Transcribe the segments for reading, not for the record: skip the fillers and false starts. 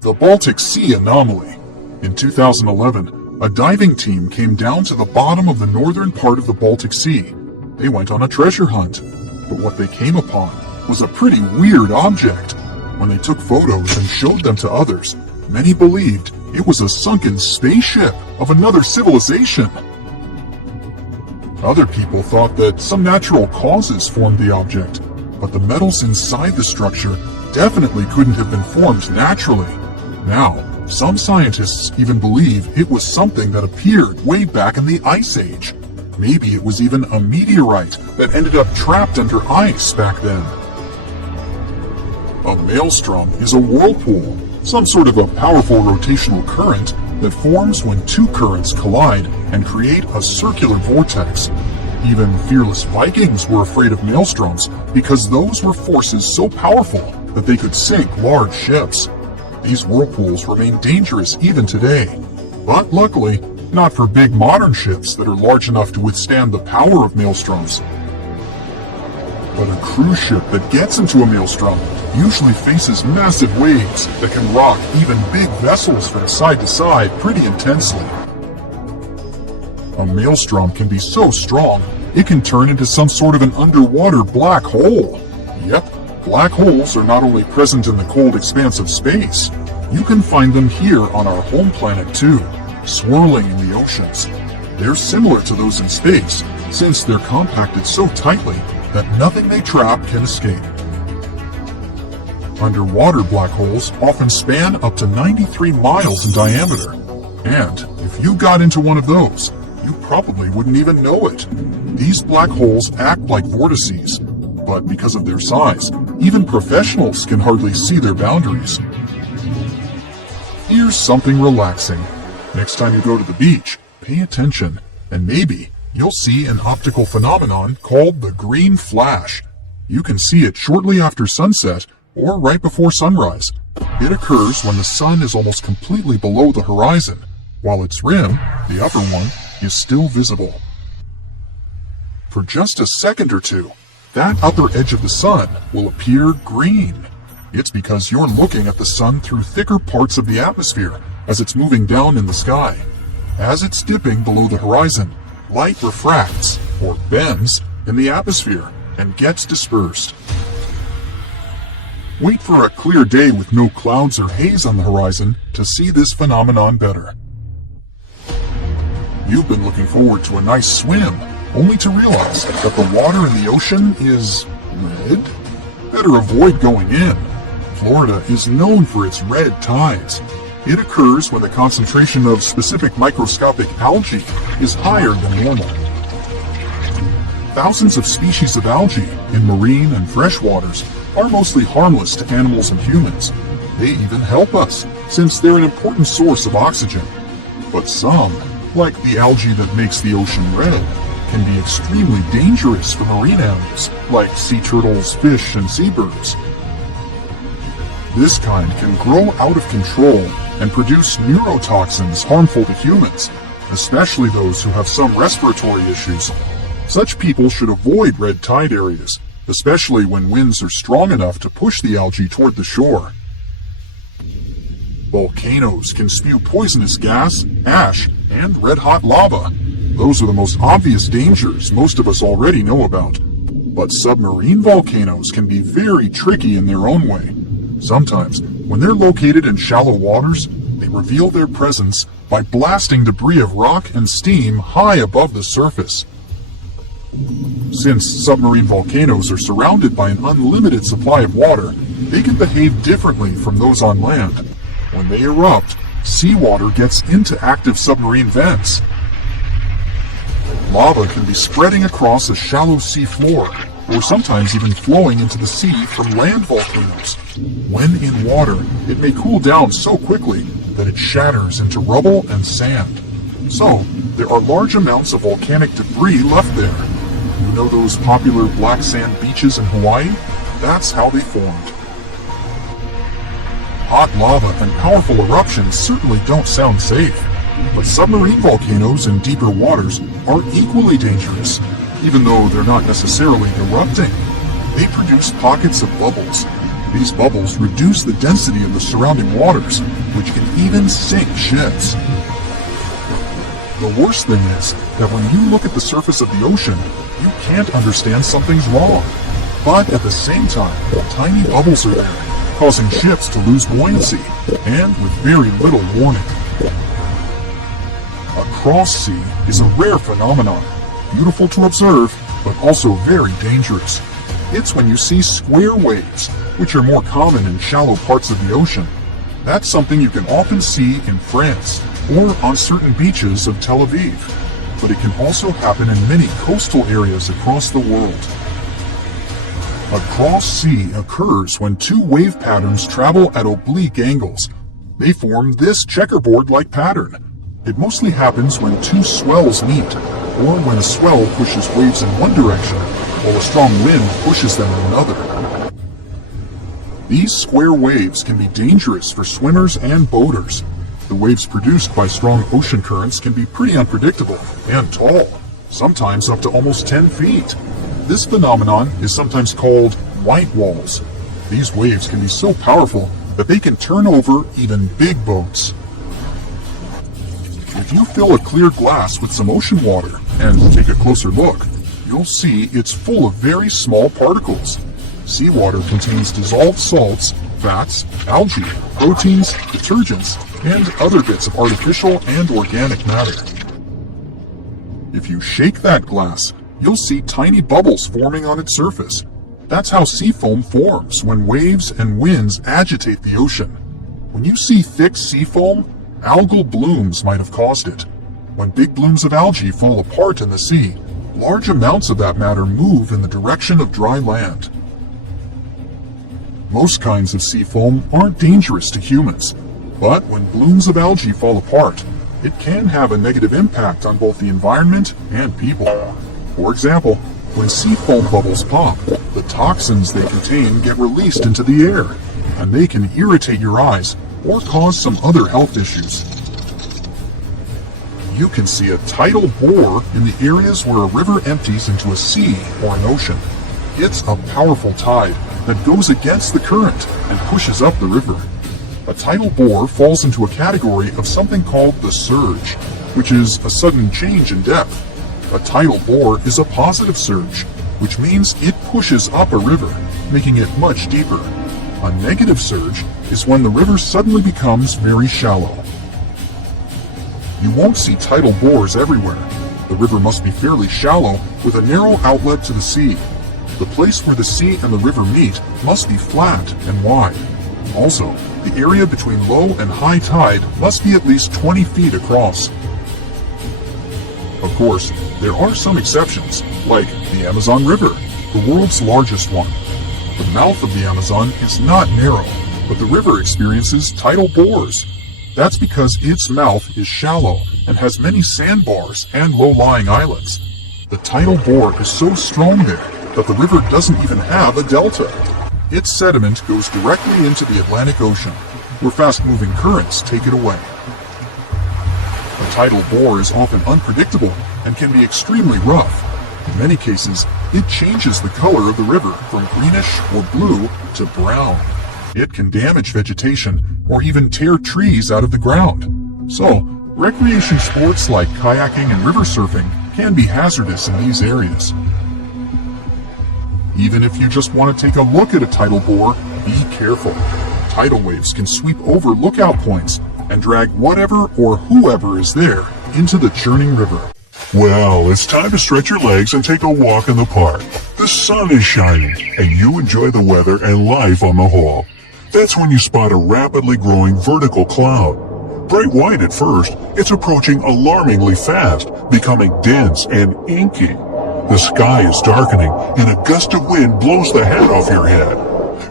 The Baltic Sea anomaly. In 2011, a diving team came down to the bottom of the northern part of the Baltic Sea. They went on a treasure hunt, but what they came upon was a pretty weird object. When they took photos and showed them to others, many believed it was a sunken spaceship of another civilization. Other people thought that some natural causes formed the object, but the metals inside the structure definitely couldn't have been formed naturally. Now, some scientists even believe it was something that appeared way back in the Ice Age. Maybe it was even a meteorite that ended up trapped under ice back then. A maelstrom is a whirlpool, some sort of a powerful rotational current that forms when two currents collide and create a circular vortex. Even fearless Vikings were afraid of maelstroms because those were forces so powerful that they could sink large ships. These whirlpools remain dangerous even today, but luckily, not for big modern ships that are large enough to withstand the power of maelstroms. But a cruise ship that gets into a maelstrom usually faces massive waves that can rock even big vessels from side to side pretty intensely. A maelstrom can be so strong, it can turn into some sort of an underwater black hole. Yep. Black holes are not only present in the cold expanse of space, you can find them here on our home planet too, swirling in the oceans. They're similar to those in space, since they're compacted so tightly that nothing they trap can escape. Underwater black holes often span up to 93 miles in diameter, and if you got into one of those, you probably wouldn't even know it. These black holes act like vortices, but because of their size, even professionals can hardly see their boundaries. Here's something relaxing. Next time you go to the beach, pay attention, and maybe you'll see an optical phenomenon called the green flash. You can see it shortly after sunset or right before sunrise. It occurs when the sun is almost completely below the horizon, while its rim, the upper one, is still visible. For just a second or two, that upper edge of the sun will appear green. It's because you're looking at the sun through thicker parts of the atmosphere as it's moving down in the sky. As it's dipping below the horizon, light refracts, or bends, in the atmosphere and gets dispersed. Wait for a clear day with no clouds or haze on the horizon to see this phenomenon better. You've been looking forward to a nice swim, only to realize that the water in the ocean is red? Better avoid going in. Florida is known for its red tides. It occurs when the concentration of specific microscopic algae is higher than normal. Thousands of species of algae in marine and fresh waters are mostly harmless to animals and humans. They even help us, since they're an important source of oxygen. But some, like the algae that makes the ocean red, can be extremely dangerous for marine animals, like sea turtles, fish, and seabirds. This kind can grow out of control and produce neurotoxins harmful to humans, especially those who have some respiratory issues. Such people should avoid red tide areas, especially when winds are strong enough to push the algae toward the shore. Volcanoes can spew poisonous gas, ash, and red-hot lava. Those are the most obvious dangers most of us already know about. But submarine volcanoes can be very tricky in their own way. Sometimes, when they're located in shallow waters, they reveal their presence by blasting debris of rock and steam high above the surface. Since submarine volcanoes are surrounded by an unlimited supply of water, they can behave differently from those on land. When they erupt, seawater gets into active submarine vents. Lava can be spreading across a shallow sea floor, or sometimes even flowing into the sea from land volcanoes. When in water, it may cool down so quickly that it shatters into rubble and sand. So, there are large amounts of volcanic debris left there. You know those popular black sand beaches in Hawaii? That's how they formed. Hot lava and powerful eruptions certainly don't sound safe, but submarine volcanoes in deeper waters are equally dangerous. Even though they're not necessarily erupting, they produce pockets of bubbles. These bubbles reduce the density of the surrounding waters, which can even sink ships. The worst thing is that when you look at the surface of the ocean, you can't understand something's wrong. But at the same time, tiny bubbles are there, causing ships to lose buoyancy, and with very little warning. A cross sea is a rare phenomenon, beautiful to observe, but also very dangerous. It's when you see square waves, which are more common in shallow parts of the ocean. That's something you can often see in France or on certain beaches of Tel Aviv, but it can also happen in many coastal areas across the world. A cross sea occurs when two wave patterns travel at oblique angles. They form this checkerboard-like pattern. It mostly happens when two swells meet, or when a swell pushes waves in one direction, while a strong wind pushes them in another. These square waves can be dangerous for swimmers and boaters. The waves produced by strong ocean currents can be pretty unpredictable and tall, sometimes up to almost 10 feet. This phenomenon is sometimes called white walls. These waves can be so powerful that they can turn over even big boats. If you fill a clear glass with some ocean water and take a closer look, you'll see it's full of very small particles. Seawater contains dissolved salts, fats, algae, proteins, detergents, and other bits of artificial and organic matter. If you shake that glass, you'll see tiny bubbles forming on its surface. That's how sea foam forms when waves and winds agitate the ocean. When you see thick sea foam, algal blooms might have caused it. When big blooms of algae fall apart in the sea, large amounts of that matter move in the direction of dry land. Most kinds of sea foam aren't dangerous to humans, but when blooms of algae fall apart, it can have a negative impact on both the environment and people. For example, when sea foam bubbles pop, the toxins they contain get released into the air, and they can irritate your eyes or cause some other health issues. You can see a tidal bore in the areas where a river empties into a sea or an ocean. It's a powerful tide that goes against the current and pushes up the river. A tidal bore falls into a category of something called the surge, which is a sudden change in depth. A tidal bore is a positive surge, which means it pushes up a river, making it much deeper. A negative surge is when the river suddenly becomes very shallow. You won't see tidal bores everywhere. The river must be fairly shallow with a narrow outlet to the sea. The place where the sea and the river meet must be flat and wide. Also, the area between low and high tide must be at least 20 feet across. Of course, there are some exceptions, like the Amazon River, the world's largest one. The mouth of the Amazon is not narrow, but the river experiences tidal bores. That's because its mouth is shallow and has many sandbars and low-lying islets. The tidal bore is so strong there that the river doesn't even have a delta. Its sediment goes directly into the Atlantic Ocean, where fast-moving currents take it away. A tidal bore is often unpredictable and can be extremely rough. In many cases, it changes the color of the river from greenish or blue to brown. It can damage vegetation or even tear trees out of the ground. So, recreation sports like kayaking and river surfing can be hazardous in these areas. Even if you just want to take a look at a tidal bore, be careful. Tidal waves can sweep over lookout points and drag whatever or whoever is there into the churning river. Well, it's time to stretch your legs and take a walk in the park. The sun is shining, and you enjoy the weather and life on the whole. That's when you spot a rapidly growing vertical cloud. Bright white at first, it's approaching alarmingly fast, becoming dense and inky. The sky is darkening, and a gust of wind blows the hat off your head.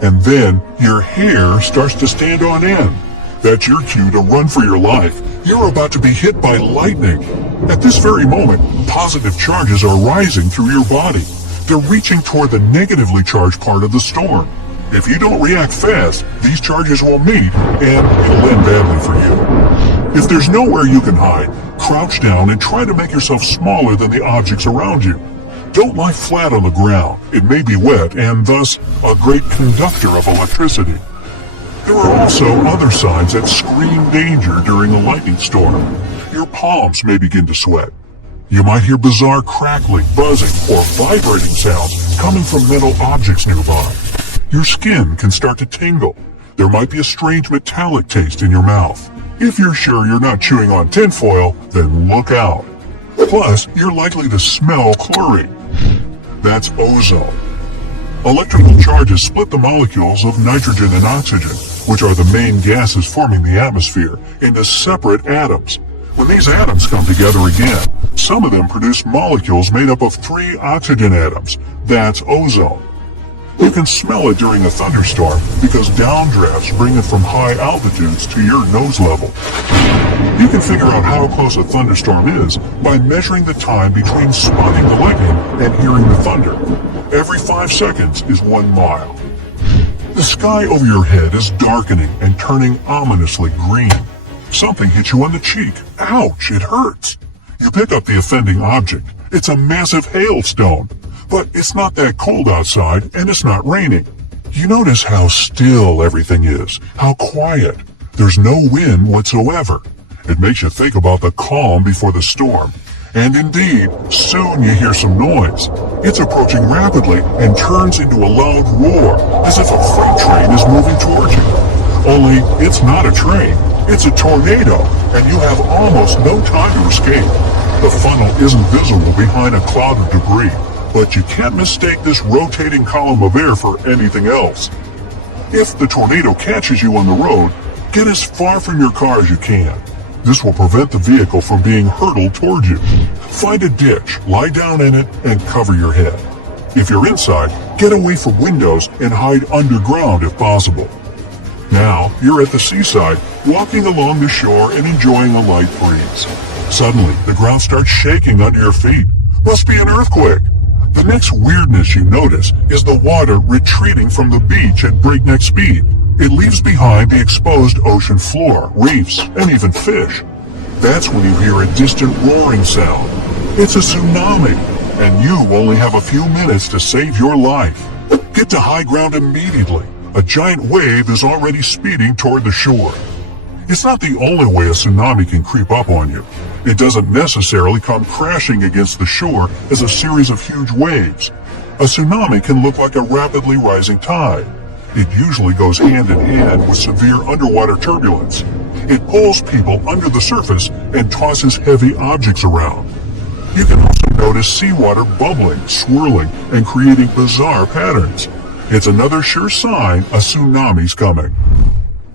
And then, your hair starts to stand on end. That's your cue to run for your life. You're about to be hit by lightning. At this very moment, positive charges are rising through your body. They're reaching toward the negatively charged part of the storm. If you don't react fast, these charges will meet, and it'll end badly for you. If there's nowhere you can hide, crouch down and try to make yourself smaller than the objects around you. Don't lie flat on the ground. It may be wet and thus a great conductor of electricity. There are also other signs that scream danger during a lightning storm. Your palms may begin to sweat. You might hear bizarre crackling, buzzing, or vibrating sounds coming from metal objects nearby. Your skin can start to tingle. There might be a strange metallic taste in your mouth. If you're sure you're not chewing on tinfoil, then look out. Plus, you're likely to smell chlorine. That's ozone. Electrical charges split the molecules of nitrogen and oxygen, which are the main gases forming the atmosphere, into separate atoms. When these atoms come together again, some of them produce molecules made up of 3 oxygen atoms. That's ozone. You can smell it during a thunderstorm because downdrafts bring it from high altitudes to your nose level. You can figure out how close a thunderstorm is by measuring the time between spotting the lightning and hearing the thunder. Every 5 seconds is 1 mile. The sky over your head is darkening and turning ominously green. Something hits you on the cheek. Ouch, it hurts. You pick up the offending object. It's a massive hailstone. But it's not that cold outside, and it's not raining. You notice how still everything is, how quiet. There's no wind whatsoever. It makes you think about the calm before the storm. And indeed, soon you hear some noise. It's approaching rapidly and turns into a loud roar, as if a freight train is moving towards you. Only, it's not a train. It's a tornado, and you have almost no time to escape. The funnel isn't visible behind a cloud of debris. But you can't mistake this rotating column of air for anything else. If the tornado catches you on the road, get as far from your car as you can. This will prevent the vehicle from being hurtled toward you. Find a ditch, lie down in it, and cover your head. If you're inside, get away from windows and hide underground if possible. Now, you're at the seaside, walking along the shore and enjoying a light breeze. Suddenly, the ground starts shaking under your feet. Must be an earthquake. The next weirdness you notice is the water retreating from the beach at breakneck speed. It leaves behind the exposed ocean floor, reefs, and even fish. That's when you hear a distant roaring sound. It's a tsunami, and you only have a few minutes to save your life. Get to high ground immediately. A giant wave is already speeding toward the shore. It's not the only way a tsunami can creep up on you. It doesn't necessarily come crashing against the shore as a series of huge waves. A tsunami can look like a rapidly rising tide. It usually goes hand in hand with severe underwater turbulence. It pulls people under the surface and tosses heavy objects around. You can also notice seawater bubbling, swirling, and creating bizarre patterns. It's another sure sign a tsunami's coming.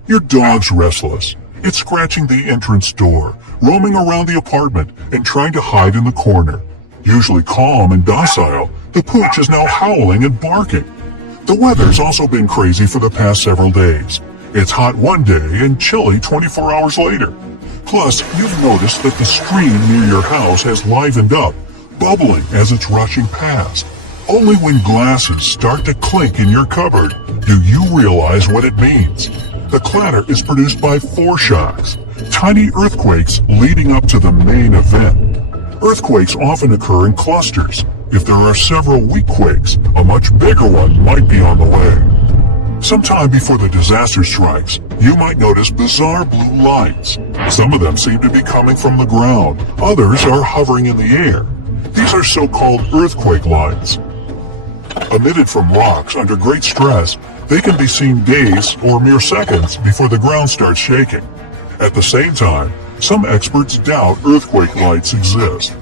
Your dog's restless. It's scratching the entrance door, roaming around the apartment, and trying to hide in the corner. Usually calm and docile, the pooch is now howling and barking. The weather's also been crazy for the past several days. It's hot one day and chilly 24 hours later. Plus, you've noticed that the stream near your house has livened up, bubbling as it's rushing past. Only when glasses start to clink in your cupboard do you realize what it means. The clatter is produced by foreshocks, tiny earthquakes leading up to the main event. Earthquakes often occur in clusters. If there are several weak quakes, a much bigger one might be on the way. Sometime before the disaster strikes, you might notice bizarre blue lights. Some of them seem to be coming from the ground, others are hovering in the air. These are so-called earthquake lines. Emitted from rocks under great stress, they can be seen days or mere seconds before the ground starts shaking. At the same time, some experts doubt earthquake lights exist.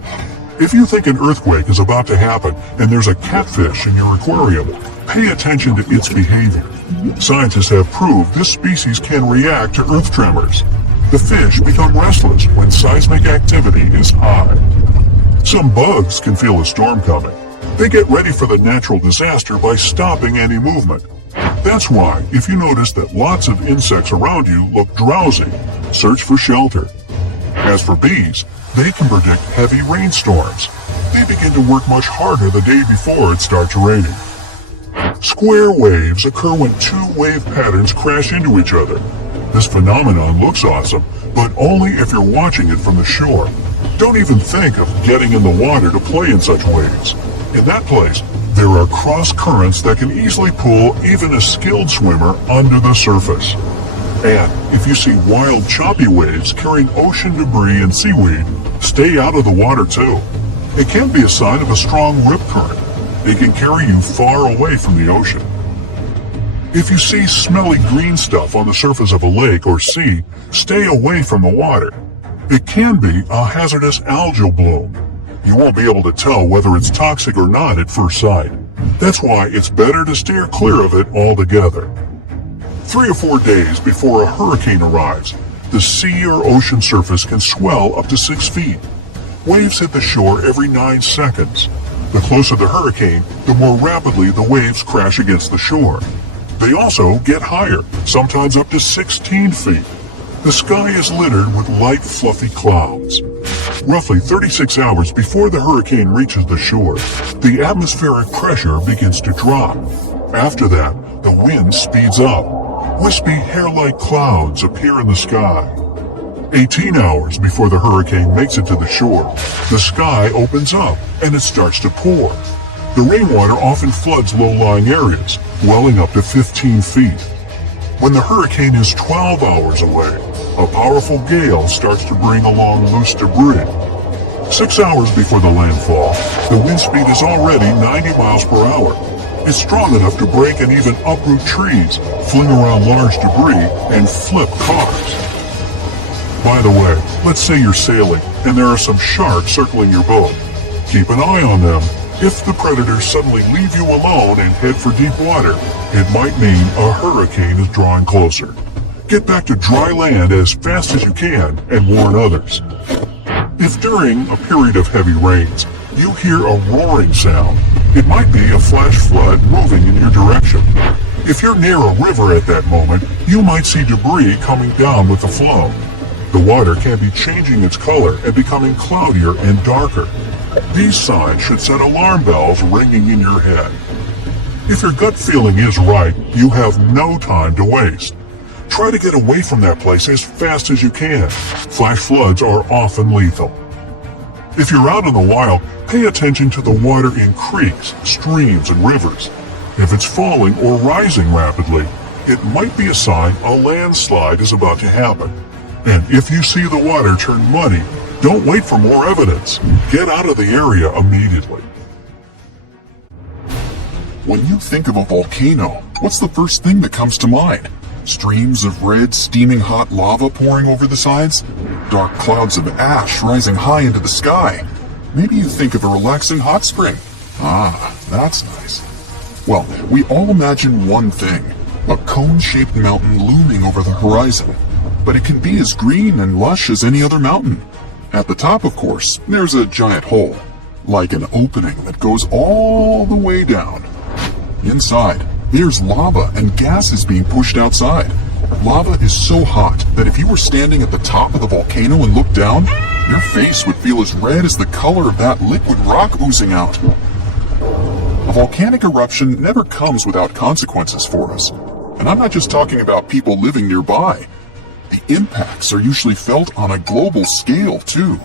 If you think an earthquake is about to happen and there's a catfish in your aquarium, pay attention to its behavior. Scientists have proved this species can react to earth tremors. The fish become restless when seismic activity is high. Some bugs can feel a storm coming. They get ready for the natural disaster by stopping any movement. That's why, if you notice that lots of insects around you look drowsy, search for shelter. As for bees, they can predict heavy rainstorms. They begin to work much harder the day before it starts raining. Square waves occur when 2 wave patterns crash into each other. This phenomenon looks awesome, but only if you're watching it from the shore. Don't even think of getting in the water to play in such waves. In that place, there are cross currents that can easily pull even a skilled swimmer under the surface. And if you see wild choppy waves carrying ocean debris and seaweed, stay out of the water too. It can be a sign of a strong rip current. It can carry you far away from the ocean. If you see smelly green stuff on the surface of a lake or sea, stay away from the water. It can be a hazardous algal bloom. You won't be able to tell whether it's toxic or not at first sight. That's why it's better to steer clear of it altogether. 3 or 4 days before a hurricane arrives, the sea or ocean surface can swell up to 6 feet. Waves hit the shore every 9 seconds. The closer the hurricane, the more rapidly the waves crash against the shore. They also get higher, sometimes up to 16 feet. The sky is littered with light, fluffy clouds. Roughly 36 hours before the hurricane reaches the shore, the atmospheric pressure begins to drop. After that, the wind speeds up. Wispy hair-like clouds appear in the sky. 18 hours before the hurricane makes it to the shore, the sky opens up and it starts to pour. The rainwater often floods low-lying areas, welling up to 15 feet. When the hurricane is 12 hours away, a powerful gale starts to bring along loose debris. 6 hours before the landfall, the wind speed is already 90 miles per hour. It's strong enough to break and even uproot trees, fling around large debris, and flip cars. By the way, let's say you're sailing and there are some sharks circling your boat. Keep an eye on them. If the predators suddenly leave you alone and head for deep water, it might mean a hurricane is drawing closer. Get back to dry land as fast as you can and warn others. If during a period of heavy rains, you hear a roaring sound, it might be a flash flood moving in your direction. If you're near a river at that moment, you might see debris coming down with the flow. The water can be changing its color and becoming cloudier and darker. These signs should set alarm bells ringing in your head. If your gut feeling is right, you have no time to waste. Try to get away from that place as fast as you can. Flash floods are often lethal. If you're out in the wild, pay attention to the water in creeks, streams, and rivers. If it's falling or rising rapidly, it might be a sign a landslide is about to happen. And if you see the water turn muddy, don't wait for more evidence. Get out of the area immediately. When you think of a volcano, what's the first thing that comes to mind? Streams of red, steaming hot lava pouring over the sides? Dark clouds of ash rising high into the sky? Maybe you think of a relaxing hot spring. Ah, that's nice. Well, we all imagine one thing, a cone-shaped mountain looming over the horizon. But it can be as green and lush as any other mountain. At the top, of course, there's a giant hole, like an opening that goes all the way down. Inside, there's lava and gases being pushed outside. Lava is so hot that if you were standing at the top of the volcano and looked down, your face would feel as red as the color of that liquid rock oozing out. A volcanic eruption never comes without consequences for us. And I'm not just talking about people living nearby. The impacts are usually felt on a global scale, too.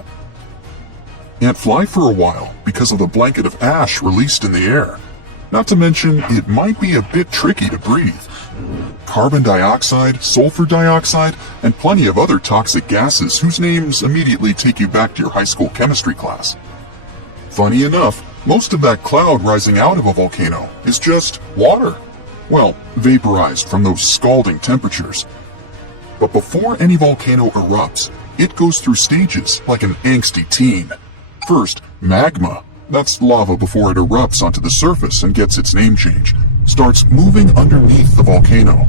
Can't fly for a while because of the blanket of ash released in the air. Not to mention, it might be a bit tricky to breathe. Carbon dioxide, sulfur dioxide, and plenty of other toxic gases whose names immediately take you back to your high school chemistry class. Funny enough, most of that cloud rising out of a volcano is just water. Well, vaporized from those scalding temperatures. But before any volcano erupts, it goes through stages like an angsty teen. First, magma, that's lava before it erupts onto the surface and gets its name change, starts moving underneath the volcano.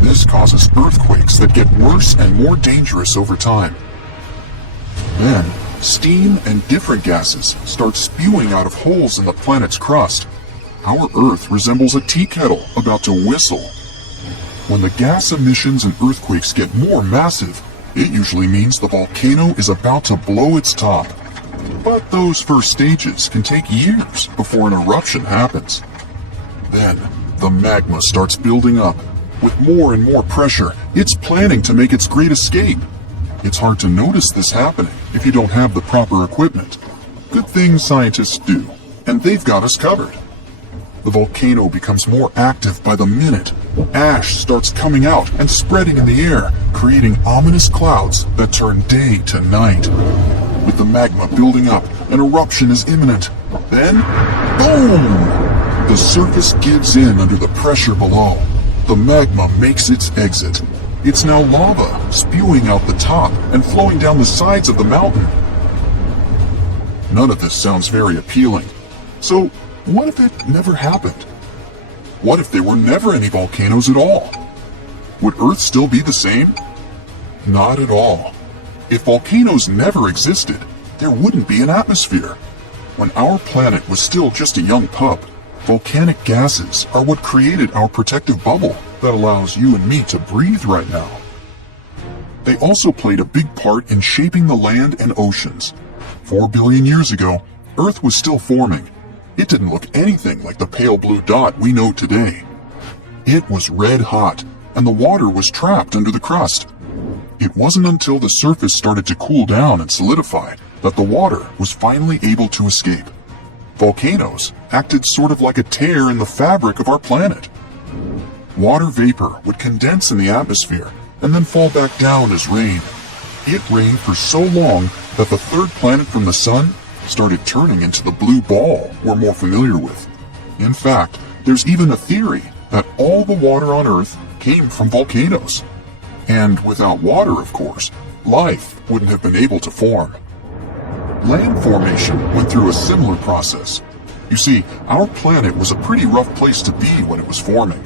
This causes earthquakes that get worse and more dangerous over time. Then, steam and different gases start spewing out of holes in the planet's crust. Our Earth resembles a tea kettle about to whistle. When the gas emissions and earthquakes get more massive, it usually means the volcano is about to blow its top. But those first stages can take years before an eruption happens. Then, the magma starts building up. With more and more pressure, it's planning to make its great escape. It's hard to notice this happening if you don't have the proper equipment. Good thing scientists do, and they've got us covered. The volcano becomes more active by the minute. Ash starts coming out and spreading in the air, creating ominous clouds that turn day to night. With the magma building up, an eruption is imminent. Then, boom! The surface gives in under the pressure below. The magma makes its exit. It's now lava, spewing out the top and flowing down the sides of the mountain. None of this sounds very appealing. So, what if it never happened? What if there were never any volcanoes at all? Would Earth still be the same? Not at all. If volcanoes never existed, there wouldn't be an atmosphere. When our planet was still just a young pup, volcanic gases are what created our protective bubble that allows you and me to breathe right now. They also played a big part in shaping the land and oceans. 4 billion years ago, Earth was still forming. It didn't look anything like the pale blue dot we know today. It was red hot, and the water was trapped under the crust. It wasn't until the surface started to cool down and solidify that the water was finally able to escape. Volcanoes acted sort of like a tear in the fabric of our planet. Water vapor would condense in the atmosphere and then fall back down as rain. It rained for so long that the third planet from the sun started turning into the blue ball we're more familiar with. In fact, there's even a theory that all the water on Earth came from volcanoes. And without water, of course, life wouldn't have been able to form. Land formation went through a similar process. You see, our planet was a pretty rough place to be when it was forming.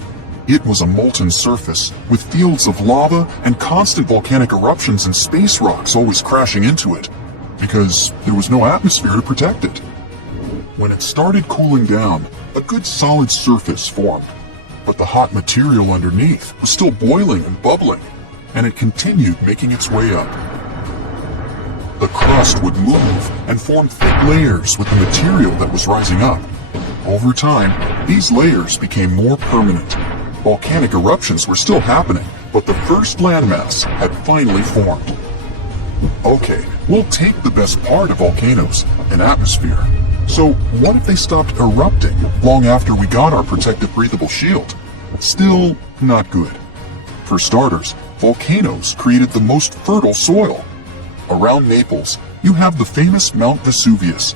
It was a molten surface with fields of lava and constant volcanic eruptions and space rocks always crashing into it, because there was no atmosphere to protect it. When it started cooling down, a good solid surface formed, but the hot material underneath was still boiling and bubbling, and it continued making its way up. The crust would move and form thick layers with the material that was rising up. Over time, these layers became more permanent. Volcanic eruptions were still happening, but the first landmass had finally formed. Okay, we'll take the best part of volcanoes, an atmosphere. So what if they stopped erupting long after we got our protective breathable shield? Still not good. For starters, volcanoes created the most fertile soil. Around Naples, you have the famous Mount Vesuvius.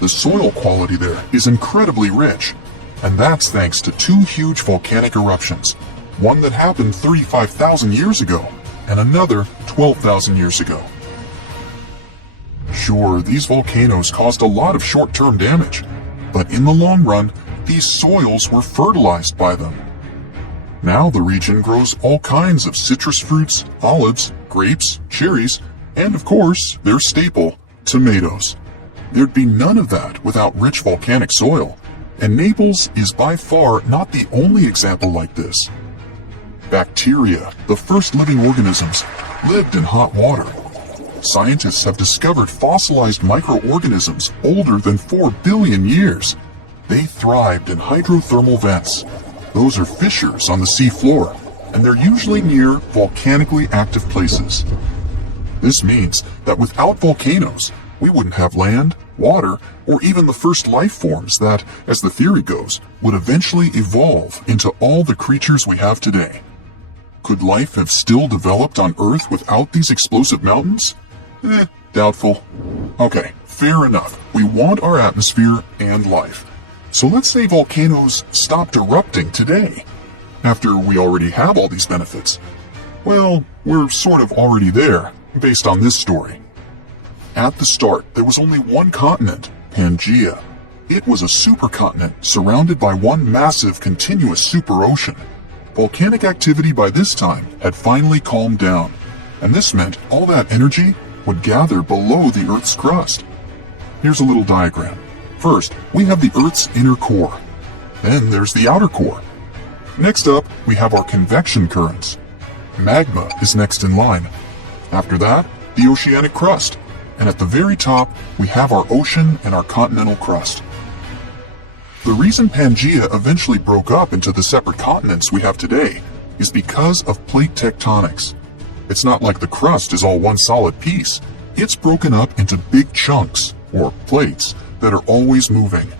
The soil quality there is incredibly rich, and that's thanks to two huge volcanic eruptions, one that happened 35,000 years ago, and another 12,000 years ago. Sure, these volcanoes caused a lot of short-term damage, but in the long run, these soils were fertilized by them. Now the region grows all kinds of citrus fruits, olives, grapes, cherries, and of course, their staple, tomatoes. There'd be none of that without rich volcanic soil, and Naples is by far not the only example like this. Bacteria, the first living organisms, lived in hot water. Scientists have discovered fossilized microorganisms older than 4 billion years. They thrived in hydrothermal vents. Those are fissures on the sea floor, and they're usually near volcanically active places. This means that without volcanoes, we wouldn't have land, water, or even the first life forms that, as the theory goes, would eventually evolve into all the creatures we have today. Could life have still developed on Earth without these explosive mountains? Doubtful. Okay, fair enough. We want our atmosphere and life. So let's say volcanoes stopped erupting today, after we already have all these benefits. Well, we're sort of already there, based on this story. At the start, there was only one continent, Pangaea. It was a supercontinent surrounded by one massive continuous superocean. Volcanic activity by this time had finally calmed down, and this meant all that energy would gather below the Earth's crust. Here's a little diagram. First, we have the Earth's inner core. Then there's the outer core. Next up, we have our convection currents. Magma is next in line. After that, the oceanic crust. And at the very top, we have our ocean and our continental crust. The reason Pangaea eventually broke up into the separate continents we have today is because of plate tectonics. It's not like the crust is all one solid piece. It's broken up into big chunks, or plates, that are always moving.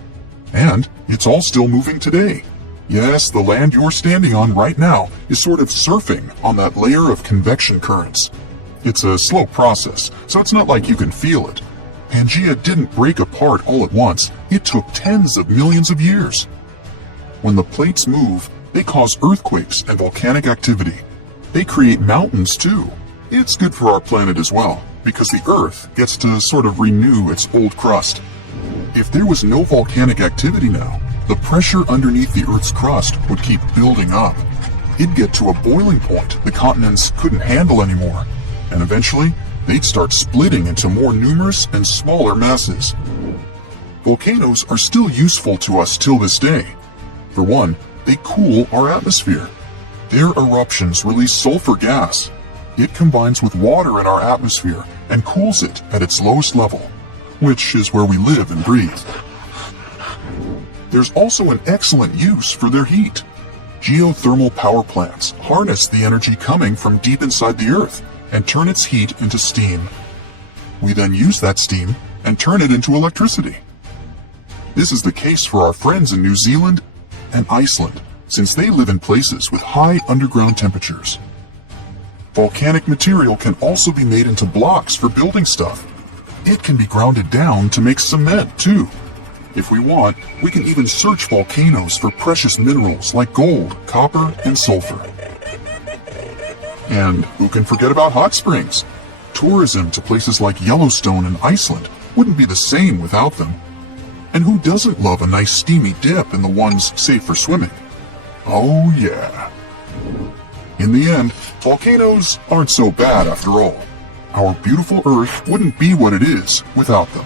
And it's all still moving today. Yes, the land you're standing on right now is sort of surfing on that layer of convection currents. It's a slow process, so it's not like you can feel it. Pangea didn't break apart all at once. It took tens of millions of years. When the plates move, they cause earthquakes and volcanic activity. They create mountains too. It's good for our planet as well, because the Earth gets to sort of renew its old crust. If there was no volcanic activity now, the pressure underneath the Earth's crust would keep building up. It'd get to a boiling point the continents couldn't handle anymore, and eventually, they'd start splitting into more numerous and smaller masses. Volcanoes are still useful to us till this day. For one, they cool our atmosphere. Their eruptions release sulfur gas. It combines with water in our atmosphere and cools it at its lowest level, which is where we live and breathe. There's also an excellent use for their heat. Geothermal power plants harness the energy coming from deep inside the Earth and turn its heat into steam. We then use that steam and turn it into electricity. This is the case for our friends in New Zealand and Iceland, since they live in places with high underground temperatures. Volcanic material can also be made into blocks for building stuff. It can be grounded down to make cement too. If we want, we can even search volcanoes for precious minerals like gold, copper, and sulfur. And who can forget about hot springs? Tourism to places like Yellowstone and Iceland wouldn't be the same without them. And who doesn't love a nice steamy dip in the ones safe for swimming? Oh yeah. In the end, volcanoes aren't so bad after all. Our beautiful Earth wouldn't be what it is without them.